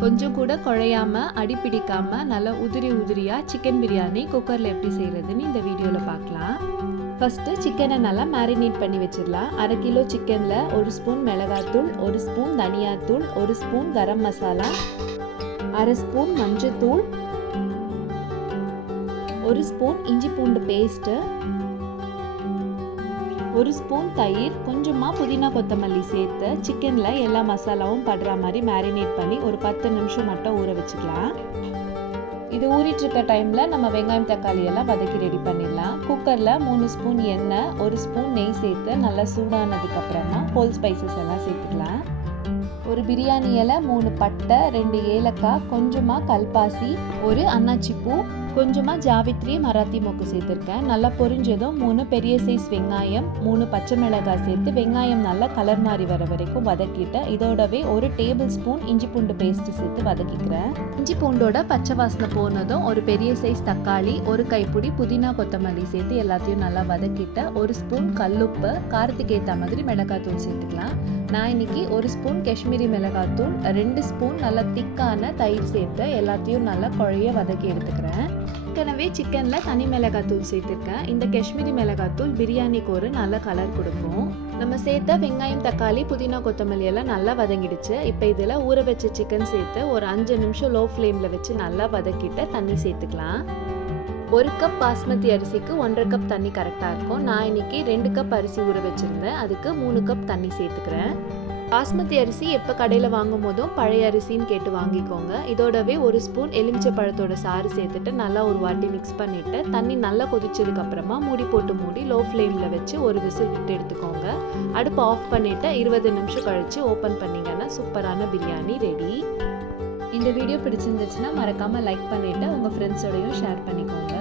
கொஞ்சம் கூட குழையாம அடிப்பிடிக்காம நல்லா உதிரி உதிரியா சிக்கன் பிரியாணி குக்கரில் எப்படி செய்கிறதுன்னு இந்த வீடியோவில் பார்க்கலாம். ஃபஸ்ட்டு சிக்கனை நல்லா மேரினேட் பண்ணி வச்சிடலாம். அரை கிலோ சிக்கனில் ஒரு ஸ்பூன் மிளகாத்தூள் ஒரு ஸ்பூன் தனியாத்தூள் ஒரு ஸ்பூன் கரம் மசாலா அரை ஸ்பூன் மஞ்சத்தூள் ஒரு ஸ்பூன் இஞ்சி பூண்டு பேஸ்ட்டு ஒரு ஸ்பூன் தயிர் கொஞ்சமாக புதினா கொத்தமல்லி சேர்த்து சிக்கனில் எல்லா மசாலாவும் படுற மாதிரி மேரினேட் பண்ணி ஒரு பத்து நிமிஷம் மட்டும் ஊற வச்சுக்கலாம். இது ஊறிட்டு இருக்க டைமில் நம்ம வெங்காயம் தக்காளி எல்லாம் வதக்கி ரெடி பண்ணிடலாம். குக்கரில் மூணு ஸ்பூன் எண்ணெய் ஒரு ஸ்பூன் நெய் சேர்த்து நல்லா சூடானதுக்கப்புறமா ஹோல் ஸ்பைசஸ் எல்லாம் சேர்த்துக்கலாம். ஒரு பிரியாணி இலை மூணு பட்டை ரெண்டு ஏலக்காய் கொஞ்சமாக கல்பாசி ஒரு அன்னாச்சி பூ கொஞ்சமாக ஜாவித்ரி மராத்தி மொக்கு சேர்த்துருக்கேன். நல்லா பொரிஞ்சதும் மூணு பெரிய சைஸ் வெங்காயம் மூணு பச்சை மிளகாய் சேர்த்து வெங்காயம் நல்லா கலர் மாறி வர வரைக்கும் வதக்கிட்டு இதோடவே ஒரு டேபிள் ஸ்பூன் இஞ்சி பூண்டு பேஸ்ட் சேர்த்து வதக்கிக்கிறேன். இஞ்சி பூண்டோட பச்சை வாசனை போனதும் ஒரு பெரிய சைஸ் தக்காளி ஒரு கைப்பிடி புதினா கொத்தமல்லி சேர்த்து எல்லாத்தையும் நல்லா வதக்கிட்டு ஒரு ஸ்பூன் கல்லுப்பு காரத்துக்கு ஏற்ற மாதிரி மிளகாத்தூள் சேர்த்துக்கலாம். நான் இன்னைக்கு ஒரு ஸ்பூன் காஷ்மீரி மிளகாத்தூள் ரெண்டு ஸ்பூன் நல்லா திக்கான தயிர் சேர்த்து எல்லாத்தையும் நல்லா குழைய வதக்கி எடுத்துக்கிறேன். ஏற்கனவே சிக்கனில் தனி மிளகாத்தூள் சேர்த்துருக்கேன். இந்த காஷ்மீரி மிளகாத்தூள் பிரியாணிக்கு ஒரு நல்ல கலர் கொடுக்கும். நம்ம சேர்த்த வெங்காயம் தக்காளி புதினா கொத்தமல்லி எல்லாம் நல்லா வதங்கிடுச்சு. இப்போ இதில் ஊற வச்ச சிக்கன் சேர்த்து ஒரு அஞ்சு நிமிஷம் லோ ஃப்ளேமில் வச்சு நல்லா வதக்கிட்டு தண்ணி சேர்த்துக்கலாம். ஒரு கப் பாஸ்மதி அரிசிக்கு ஒன்றரை கப் தண்ணி கரெக்டாக இருக்கும். நான் இன்னைக்கு ரெண்டு கப் அரிசி ஊற வச்சுருந்தேன். அதுக்கு மூணு கப் தண்ணி சேர்த்துக்கிறேன். பாஸ்மதி அரிசி எப்போ கடையில் வாங்கும் போதும் பழைய அரிசின்னு கேட்டு வாங்கிக்கோங்க. இதோடவே ஒரு ஸ்பூன் எலுமிச்சை பழத்தோட சாறு சேர்த்துட்டு நல்லா ஒரு வாட்டி மிக்ஸ் பண்ணிவிட்டு தண்ணி நல்லா கொதிச்சதுக்கு அப்புறமா மூடி போட்டு மூடி லோ ஃப்ளேமில் வச்சு ஒரு விசில் விட்டு எடுத்துக்கோங்க. அடுப்பு ஆஃப் பண்ணிவிட்டு இருபது நிமிஷம் கழித்து ஓப்பன் பண்ணிங்கன்னா சூப்பரான பிரியாணி ரெடி இந்த வீடியோ பிடிச்சிருந்துச்சுன்னா மறக்காமல் லைக் பண்ணிவிட்டு உங்கள் ஃப்ரெண்ட்ஸோடையும் ஷேர் பண்ணிக்கோங்க.